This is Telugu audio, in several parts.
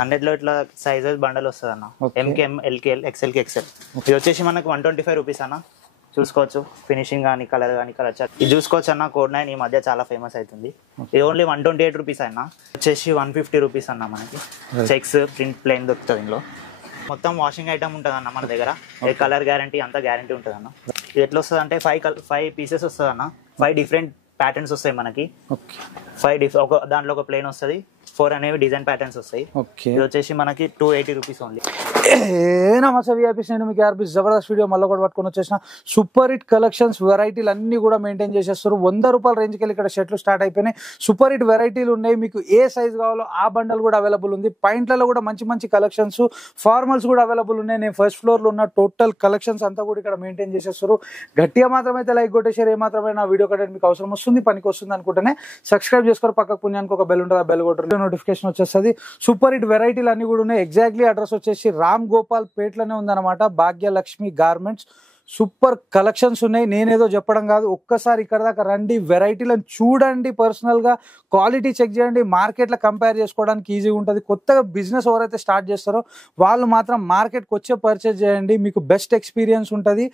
100 లో ఇట్లా సైజెస్ బండల్ వస్తుంది అన్న. ఎంకేఎం, ఎల్కేఎల్, ఎక్స్ఎల్ కి ఎక్స్ఎల్. ఇది వచ్చేసి మనకు 125 రూపీస్ అన్న. చూసుకోవచ్చు ఫినిషింగ్ కానీ కలర్ కానీ కలర్ చార్ట్ ఇది చూసుకోవచ్చు అన్న. కోడ్ 9 ఈ మధ్య చాలా ఫేమస్ అవుతుంది. ఇది ఓన్లీ 128 రూపీస్ అన్న. వచ్చేసి 150 రూపీస్ అన్న. మనకి చెక్స్ ప్రింట్ ప్లేన్ దొరుకుతుంది. ఇందులో మొత్తం వాషింగ్ ఐటమ్ ఉంటుంది అన్న మన దగ్గర. కలర్ గ్యారంటీ అంతా గ్యారంటీ ఉంటుంది అన్న. ఇది ఎట్లా వస్తుంది అంటే 5 పీసెస్ వస్తుంది అన్న. 5 డిఫరెంట్ ప్యాటర్న్స్ వస్తాయి మనకి. 5 దాంట్లో ఒక ప్లేన్ వస్తుంది, 4 అనేవి డిజైన్ ప్యాటర్న్స్ వస్తాయి. ఇది వచ్చేసి మనకి 280 రూపీస్ ఓన్లీ. నమస్తే విఐపీస్, నేను మీకు ఆర్బీ జబర్దస్త్ వీడియో మళ్ళీ కూడా పట్టుకొని వచ్చేసిన. సూపర్ హిట్ కలెక్షన్స్, వెరైటీలు అన్ని కూడా మెయింటైన్ చేసేస్తారు. 100 రూపాయల రేంజ్కి వెళ్ళి ఇక్కడ షర్ట్లు స్టార్ట్ అయిపోయినాయి. సూపర్ హిట్ వెరైటీలు ఉన్నాయి. మీకు ఏ సైజ్ కావాలో ఆ బండల్ కూడా అవైలబుల్ ఉంది. పాయింట్లలో కూడా మంచి మంచి కలెక్షన్స్, ఫార్మల్స్ కూడా అవైలబుల్ ఉన్నాయి. నేను ఫస్ట్ ఫ్లోర్ లో ఉన్న టోటల్ కలెక్షన్స్ అంతా కూడా ఇక్కడ మెయింటైన్ చేసేస్తారు. గట్టిగా మాత్రమైతే లైక్ కొట్టేసారు. ఏ మాత్రమే నా వీడియో కంటెంట్ మీకు అవసరం వస్తుంది, పనికి వస్తుంది అనుకుంటేనే సబ్స్క్రైబ్ చేసుకోరు. పక్కకు పుణ్యానికి ఒక బెల్ ఉంటుంది, ఆ బెల్ కొట్టరు, నోటిఫికేషన్ వచ్చేస్తుంది. సూపర్ హిట్ వెరైటీలు అన్ని కూడా ఉన్నాయి. ఎగ్జాక్ట్లీ అడ్రస్ వచ్చేసి రామ్ గోపాల్ పేట్లోనే ఉందన్నమాట. భాగ్యలక్ష్మి గార్మెంట్స్. సూపర్ కలెక్షన్స్ ఉన్నాయి. నేనేదో చెప్పడం కాదు, ఒక్కసారి ఇక్కడ దాకా రండి, వెరైటీలను చూడండి, పర్సనల్ గా క్వాలిటీ చెక్ చేయండి. మార్కెట్లో కంపేర్ చేసుకోవడానికి ఈజీగా ఉంటుంది. కొత్తగా బిజినెస్ ఎవరైతే స్టార్ట్ చేస్తారో వాళ్ళు మాత్రం మార్కెట్కి వచ్చే పర్చేజ్ చేయండి. మీకు బెస్ట్ ఎక్స్పీరియన్స్ ఉంటుంది,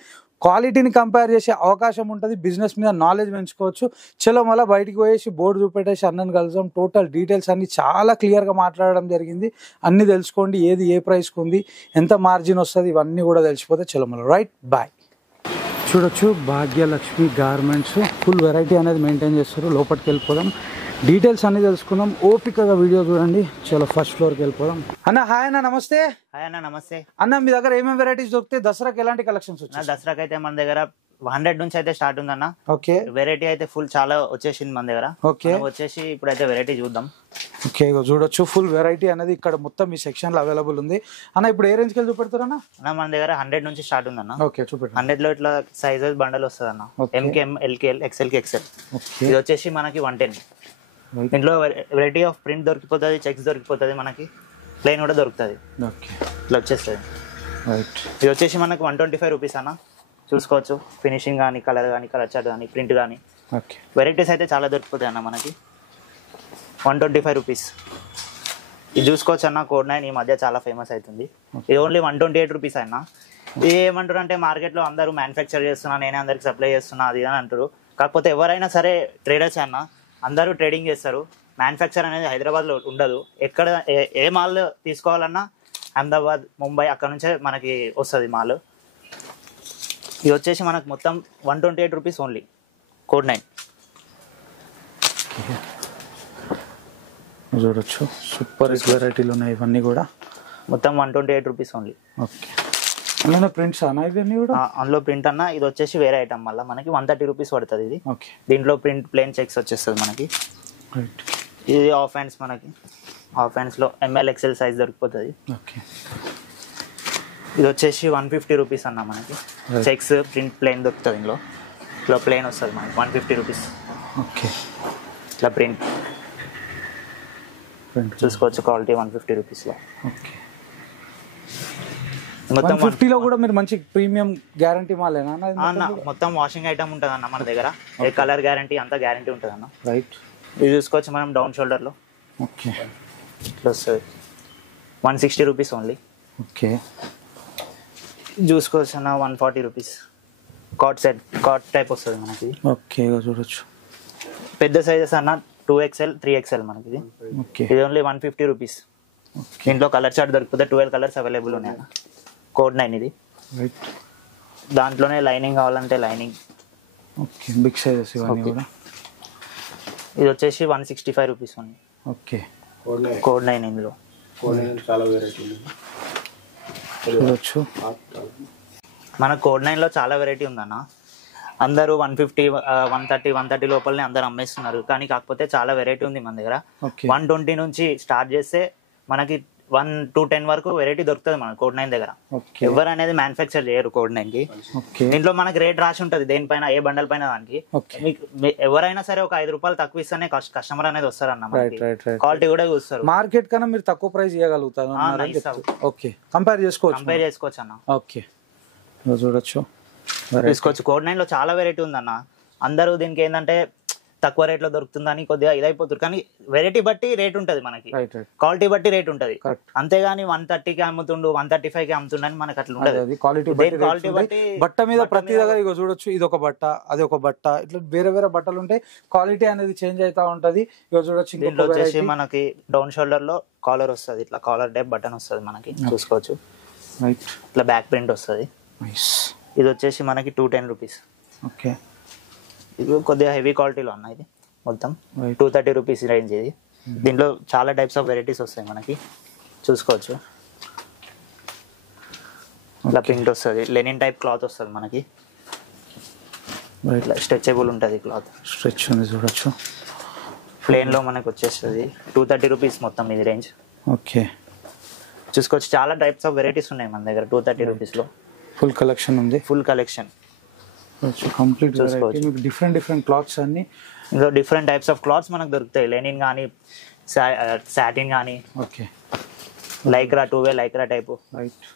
క్వాలిటీని కంపేర్ చేసే అవకాశం ఉంటుంది, బిజినెస్ మీద నాలెడ్జ్ పెంచుకోవచ్చు. చలో మళ్ళీ బయటికి పోయేసి బోర్డు చూపెట్టేసి అన్నని కలుద్దాం. టోటల్ డీటెయిల్స్ అన్ని చాలా క్లియర్గా మాట్లాడడం జరిగింది. అన్ని తెలుసుకోండి, ఏది ఏ ప్రైస్కి ఉంది, ఎంత మార్జిన్ వస్తుంది, ఇవన్నీ కూడా తెలిసిపోతే చలో మళ్ళీ రైట్ బాయ్. చూడొచ్చు భాగ్యలక్ష్మి గార్మెంట్స్. ఫుల్ వెరైటీ అనేది మెయింటైన్ చేస్తారు. లోపలికి వెళ్ళిపోదాం, డీటెయిల్స్ అన్ని తెలుసుకుందాం. ఓపికగా వీడియో చూడండి. చలో ఫస్ట్ ఫ్లోర్కి వెళ్ళిపోదాం. అన్న హాయ్ అన్న, నమస్తే. హాయ్ అన్న, నమస్తే అన్న. మీ దగ్గర ఏమేమి వెరైటీస్ దొరుకుతాయి? దసరాకి ఎలాంటి కలెక్షన్స్ వచ్చాయి? దసరాకి అయితే మన దగ్గర 100 నుంచి అయితే స్టార్ట్ ఉందన్న. ఓకే. వెరైటీ అయితే ఫుల్ చాలా వచ్చేసింది మన దగ్గర. ఓకే. వచ్చేసి ఇప్పుడైతే వెరైటీ చూద్దాం. ఓకే, చూడొచ్చు ఫుల్ వెరైటీ అనేది ఇక్కడ మొత్తం ఈ సెక్షన్ లో అవైలబుల్ ఉంది. అన్న ఇప్పుడు ఏ రేంజ్ కి చూపెడతారన్న? మన దగ్గర 100 నుంచి స్టార్ట్ ఉందన్న. ఓకే, చూపెట్టు. 100 లో ఇట్లా సైజెస్ బండల్ వస్తుంది అన్న. ఎంకేఎం, ఎల్కేఎల్, ఎక్స్ఎల్ కి ఎక్స్ఎల్. ఇది వచ్చేసి మనకి 110. ఇంట్లో వెరైటీ ఆఫ్ ప్రింట్ దొరికిపోతుంది, చెక్స్ దొరికిపోతుంది, మనకి ప్లెయిన్ కూడా దొరుకుతుంది. ఓకే, ఇట్లా వచ్చేస్తుంది. ఇది వచ్చేసి మనకి 125 రూపీస్ అన్న. చూసుకోవచ్చు ఫినిషింగ్ కానీ కలర్ కానీ కలర్ చార్ట్ కానీ ప్రింట్ కానీ వెరైటీస్ అయితే చాలా దొరికిపోతాయి అన్న. మనకి 125 రూపీస్. ఇది చూసుకోవచ్చు అన్న. కోడ్ 9 ఈ మధ్య చాలా ఫేమస్ అవుతుంది. ఇది ఓన్లీ 128 రూపీస్ అన్న. ఇది ఏమంటారు అంటే మార్కెట్లో అందరూ మ్యానుఫ్యాక్చర్ చేస్తున్నా, నేనే అందరికి సప్లై చేస్తున్నా అది అని అంటారు. కాకపోతే ఎవరైనా సరే ట్రేడర్స్ అన్న, అందరూ ట్రేడింగ్ చేస్తారు. మ్యానుఫ్యాక్చర్ అనేది హైదరాబాద్లో ఉండదు. ఎక్కడ ఏ మాల్ తీసుకోవాలన్నా అహ్మదాబాద్, ముంబై అక్కడ నుంచే మనకి వస్తుంది మాల్. ఇది వచ్చేసి మనకు మొత్తం 128 రూపీస్ ఓన్లీ. కోడ్ 9 చూడొచ్చు. సూపర్ వెరైటీలు ఉన్నాయి ఇవన్నీ కూడా. మొత్తం 128 రూపీస్ ఓన్లీ. ఓకే. అందులో ప్రింట్స్ అన్న ఇవన్నీ కూడా? అందులో ప్రింట్ అన్న. ఇది వచ్చేసి వేరే ఐటమ్ మళ్ళీ మనకి 130 రూపీస్ పడుతుంది ఇది. ఓకే. దీంట్లో ప్రింట్ ప్లేన్ చెక్స్ వచ్చేస్తుంది మనకి. ఇది హాఫ్ హ్యాండ్స్. మనకి హాఫ్ హ్యాండ్స్లో ఎంఎల్ ఎక్స్ఎల్ సైజ్ దొరికిపోతుంది. ఓకే. ఇది వచ్చేసి 150 రూపీస్ అన్న. మనకి చెక్స్ ప్రింట్ ప్లేన్ దొరుకుతుంది. ఇందులో ఇట్లా ప్లేన్ వస్తుంది మనకి 150 రూపీస్. ఓకే. ఇట్లా ప్రింట్ చూసుకోవచ్చు. క్వాలిటీ 150 రూపీస్లో. ఓకే. మొత్తం 150లో కూడా మీరు మంచి ప్రీమియం గ్యారంటీ మాలేనా అన్న? మొత్తం వాషింగ్ ఐటమ్ ఉంటుంది అన్న మన దగ్గర. ఏ కలర్ గ్యారంటీ అంతా గ్యారంటీ ఉంటుంది అన్న. రైట్. ఇది చూసుకోవచ్చు మనం డౌన్ షోల్డర్లో. ఓకే. ఇట్లా వస్తుంది 160 రూపీస్ ఓన్లీ. ఓకే. చూసుకోవచ్చు అన్న 140 rupees. Cot set, cot type వస్తుంది మనకి. ఓకే, చూడొచ్చు. పెద్ద సైజెస్ అన్న 2XL, 3XL మనకి. ఓకే. ఇది ఓన్లీ 150 రూపీస్. దీంట్లో కలర్ చార్ట్ దొరికిపోతే 12 కలర్స్ అవైలబుల్ ఉన్నాయి అన్న. కోడ్ 9 ఇది. రైట్. దాంట్లోనే లైనింగ్ కావాలంటే లైనింగ్. ఓకే. బిగ్ సైజెస్ ఇవన్నీ కూడా. ఇది వచ్చేసి 165 రూపీస్ ఓన్లీ. ఓకే. కోడ్ 9 ఇందులో. చాలా వెరైటీ చూడొచ్చు. మన కోడ్ 9లో చాలా వెరైటీ ఉందన్న. అందరూ 150, 130 లోపలనే అందరు అమ్మేస్తున్నారు. కానీ కాకపోతే చాలా వెరైటీ ఉంది మన దగ్గర. 120 నుంచి స్టార్ట్ చేస్తే మనకి 1 to 10 వరకు వెరైటీ దొరుకుతుంది మన కోడ్ 9 దగ్గర. ఎవరు అనేది మ్యానుఫ్యాక్చర్ చేయరు కోడ్ 9 కి. దీంట్లో మనకి రేట్ రాసి ఉంటుంది దేనిపైన, ఏ బండల్ పైన దానికి. మీకు ఎవరైనా సరే ఒక 5 రూపాయలు తక్కువ ఇస్తేనే కస్టమర్ అనేది వస్తారన్న. క్వాలిటీ కూడా చూస్తారు. మార్కెట్ కన్నా మీరు తక్కువ ప్రైస్ ఇవ్వగలుగుతారు. ఓకే. కంపేర్ చేసుకోవచ్చు అన్న. ఓకే. చూడొచ్చు, తీసుకోవచ్చు. కోడ్ 9 లో చాలా వెరైటీ ఉందన్న. అందరూ దీనికి ఏంటంటే తక్కువ రేట్ లో దొరుకుతుందని కొద్దిగా ఇదైపోతుంది, కానీ వెరైటీ బట్టి రేట్ ఉంటది మనకి, రైట్ రైట్ క్వాలిటీ బట్టి రేట్ ఉంటది. Correct. అంతేగాని 130కి అమ్ముతుండు 135కి అమ్ముతుండని మనకి అట్లా ఉండదు. అది క్వాలిటీ దేని quality బట్టి బట్ట మీద ప్రతి దగ్గర ఇగో చూడొచ్చు, ఇది ఒక బట్ట అది ఒక బట్ట, ఇట్లా వేరే వేరే బట్టలు ఉంటాయి, క్వాలిటీ అనేది చేంజ్ అవుతా ఉంటది. ఇగో చూడొచ్చు దీంట్లో ఇంకొక వచ్చేసి variety. మనకి డౌన్ షోల్డర్ లో కాలర్ వస్తుంది, ఇట్లా కాలర్ టైప్ బటన్ వస్తుంది మనకి, చూసుకోవచ్చు. రైట్ ఇట్లా బ్యాక్ ప్రింట్ వస్తుంది. నైస్. ఇది వచ్చేసి మనకి 210 రూపీస్. ఓకే ఇది కొద్దిగా హెవీ క్వాలిటీలో ఉన్నాయి. ఇది మొత్తం Right. 230 rupees range. ఇది దీంట్లో చాలా టైప్స్ ఆఫ్ వెరైటీస్ వస్తాయి మనకి, చూసుకోవచ్చు. ఇట్లా ప్రింట్ వస్తుంది, లెనిన్ టైప్ క్లాత్ వస్తుంది మనకి, ఇట్లా స్ట్రెచబుల్ ఉంటుంది క్లాత్. స్ట్రెచ్ ఉంది చూడొచ్చు. ప్లేన్ లో మనకి వచ్చేస్తుంది 230 రూపీస్ మొత్తం ఇది రేంజ్. ఓకే చూసుకోవచ్చు, చాలా టైప్స్ ఆఫ్ వెరైటీస్ ఉన్నాయి మన దగ్గర 230 రూపీస్ లో. ఫుల్ కలెక్షన్ ఉంది, ఫుల్ కలెక్షన్ కంప్లీట్ చూసుకోవచ్చు. మీకు డిఫరెంట్ డిఫరెంట్ క్లాత్స్ అన్ని. ఇందులో డిఫరెంట్ టైప్స్ ఆఫ్ క్లాత్స్ మనకు దొరుకుతాయి, లెనిన్ కానీ సాటిన్ కానీ okay Lycra 2 Lycra type right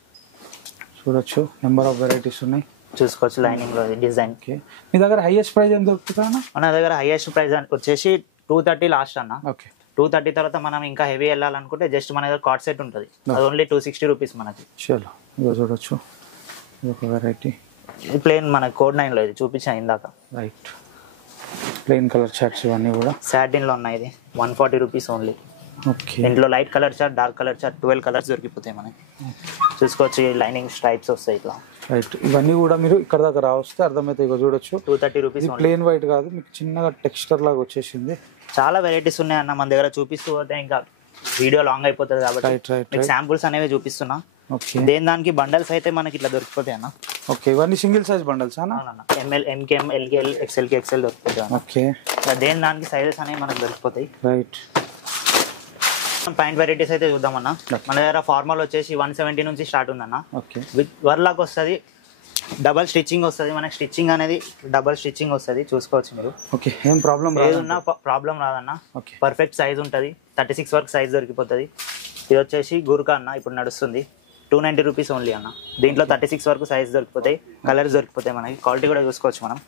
చూడొచ్చు, నెంబర్ ఆఫ్ వెరైటీస్ ఉన్నాయి. చూసుకోవచ్చు. లైనింగ్ లో డిజైన్. ఓకే మీ దగ్గర హైయెస్ట్ ప్రైస్ ఏం దొరుకుతుందా అన్న? మన దగ్గర హైయెస్ట్ ప్రైస్ వచ్చేసి 230 లాస్ట్ అన్న. ఓకే 230 తర్వాత మనం ఇంకా హెవీ వెళ్ళాలనుకుంటే జస్ట్ మన దగ్గర కార్డ్ సెట్ ఉంటుంది, అది ఓన్లీ 260 రూపీస్ మనకి. చలో ఇగో చూడొచ్చు, ఇది ఒక వెరైటీ. ఇది ప్లేన్ మనకి కోడ్ 9 లో ఇది చూపించాను ఇందాక. రైట్ ప్లెయిన్ కలర్ చార్ట్స్ ఇవన్నీ కూడా సాటిన్ లో ఉన్నాయి, ఇది 140 రూపీస్ ఓన్లీ. ఓకే ఇంట్లో light colour chart, dark colour chart 12 colours దొరికిపోతాయి మనకి. చూసుకోవచ్చు, లైనింగ్ స్ట్రైప్స్ వస్తాయి ఇట్లా. రైట్ ఇవన్నీ కూడా మీరు ఇక్కడ దాకా రావస్తే అర్థమైతే. ఇగో చూడొచ్చు, 230 రూపీస్ ఓన్లీ. ప్లెయిన్ వైట్ కాదు, మీకు చిన్నగా టెక్స్చర్ లాగా వచ్చేసింది. చాలా వెరైటీస్ ఉన్నాయన్న మన దగ్గర, చూపిస్తూ పోతే ఇంకా వీడియో లాంగ్ అయిపోతుంది కాబట్టి రైట్ రైట్ మీకు శాంపుల్స్ అనేవి చూపిస్తున్నా. ఓకే దేని దానికి బండల్స్ అయితే మనకి ఇట్లా దొరికిపోతాయి అన్న. ఓకే ఇవన్నీ సింగిల్ సైజ్ బండల్స్ అన్న? అవునన్న, ఎంఎల్ ఎంకేఎం ఎల్కేఎల్ ఎక్స్ఎల్కి ఎక్స్ఎల్ దొరికిపోతాయి అన్న. ఓకే ఇట్లా దేని దానికి సైజెస్ అనేవి మనకు దొరికిపోతాయి. రైట్ పాయింట్ వెరైటీస్ అయితే చూద్దామన్న. మన దగ్గర ఫార్మల్ వచ్చేసి 170 నుంచి స్టార్ట్ ఉందన్న. ఓకే విత్ వర్లాక్ వస్తుంది, డబల్ స్టిచ్చింగ్ వస్తుంది మనకి. స్టిచ్చింగ్ అనేది డబల్ స్టిచ్చింగ్ వస్తుంది, చూసుకోవచ్చు మీరు. ఓకే ఏం ప్రాబ్లం ఏదున్నా ప్రాబ్లం రాదన్న. ఓకే పర్ఫెక్ట్ సైజ్ ఉంటుంది, 36 వరకు సైజ్ దొరికిపోతుంది. ఇది వచ్చేసి గుర్కా అన్న, ఇప్పుడు నడుస్తుంది 290 రూపీస్ ఓన్లీ అన్న. దీంట్లో 36 వరకు సైజ్ దొరికిపోతాయి, కలర్స్ దొరికిపోతాయి మనకి. క్వాలిటీ కూడా చూసుకోవచ్చు మనం,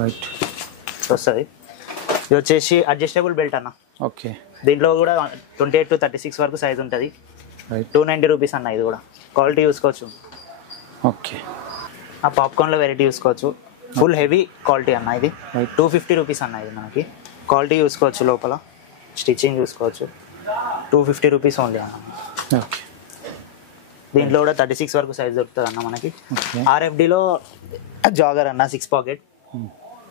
రైట్ వస్తుంది. ఇది వచ్చేసి అడ్జస్టబుల్ బెల్ట్ అన్న. ఓకే దీంట్లో కూడా 28 to 36 వరకు సైజ్ ఉంటుంది, రైట్ 290 రూపీస్ అన్న. ఇది కూడా క్వాలిటీ చూసుకోవచ్చు. ఓకే ఆ పాప్కార్న్లో వెరైటీ చూసుకోవచ్చు, ఫుల్ హెవీ క్వాలిటీ అన్న. ఇది 250 రూపీస్ అన్న. ఇది మనకి క్వాలిటీ చూసుకోవచ్చు, లోపల స్టిచ్చింగ్ చూసుకోవచ్చు. 250 రూపీస్ ఓన్లీ అన్న. ఓకే దీంట్లో కూడా 36 వరకు సైజ్ దొరుకుతుంది అన్న మనకి. ఓకే ఆర్ఎఫ్డిలో జాగర్ అన్న 6 పాకెట్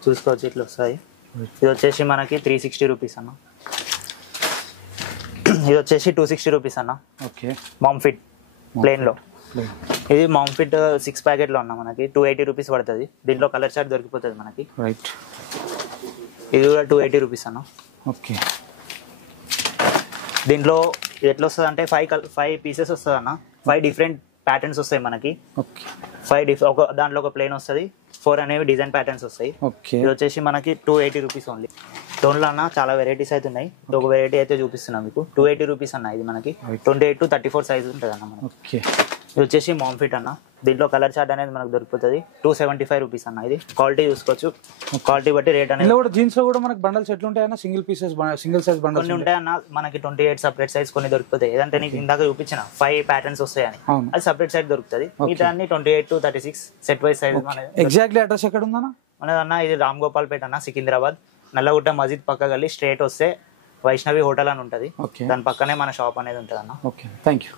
చూసుకోవచ్చు, ఇట్లా వస్తుంది. ఇది వచ్చేసి మనకి 360 రూపీస్ అన్న. ఇది వచ్చేసి 260 రూపీస్ అన్న. ఓకే మామ్ ఫిట్ ప్లేన్లో. ఇది మామ్ ఫిట్ 6 ప్యాకెట్లో అన్న మనకి 280 రూపీస్ పడుతుంది. దీంట్లో కలర్ చార్ట్ దొరికిపోతుంది మనకి. రైట్ ఇది కూడా 280 రూపీస్ అన్న. ఓకే దీంట్లో ఎట్లా వస్తుంది అంటే 5 పీసెస్ వస్తుంది అన్న. 5 డిఫరెంట్ ప్యాటర్న్స్ వస్తాయి మనకి. ఓకే 5 ఒక దాంట్లో ఒక ప్లేన్ వస్తుంది, 4 అనేవి డిజైన్ ప్యాటర్న్స్ వస్తాయి. ఓకే ఇది వచ్చేసి మనకి 280 రూపీస్ ఓన్లీ. టోన్లో అన్న చాలా వెరైటీస్ అయితే ఉన్నాయి, ఒక వెరైటీ అయితే చూపిస్తున్నాం మీకు. 280 రూపీస్ అన్న. ఇది మనకి 28 to 34 సైజ్ ఉంటుంది అన్న మనకి. ఓకే ఇది వచ్చేసి మామ్ ఫిట్ అన్న. దీంట్లో కలర్ చార్ట్ అనేది మనకు దొరుకుతుంది, 275 రూపీస్ అన్న. ఇది క్వాలిటీ చూసుకోవచ్చు, క్వాలిటీ బట్టి రేట్ అనేది. ఇందులో కూడా జీన్స్ లో కూడా మనకి బండల్స్ ఎట్లా ఉంటాయన్న? Single pieces single size bundles కొన్ని ఉంటాయి అన్న మనకి 28 సపరేట్ సైజ్, కొన్ని దొరుకుతాయి. ఏదంటే నీకు ఇందాక చూపించిన 5 ప్యాటర్న్స్ వస్తాయని, అవును. అది సపరేట్ సైజ్ దొరుకుతుంది. మిగతా అన్ని 28 to 36 set wise size exactly address ఎక్కడ ఉందన్న? మనదన్న. ఇది రామ్ గోపాల్ పేట అన్న, సికింద్రాబాద్. నల్లగుట్ట మస్జిద్ పక్క గల్లి స్ట్రేట్ వస్తే వైష్ణవి హోటల్ అని ఉంటుంది, ఓకే దాని పక్కనే మన షాప్ అనేది ఉంటుంది అన్న. Okay thank you.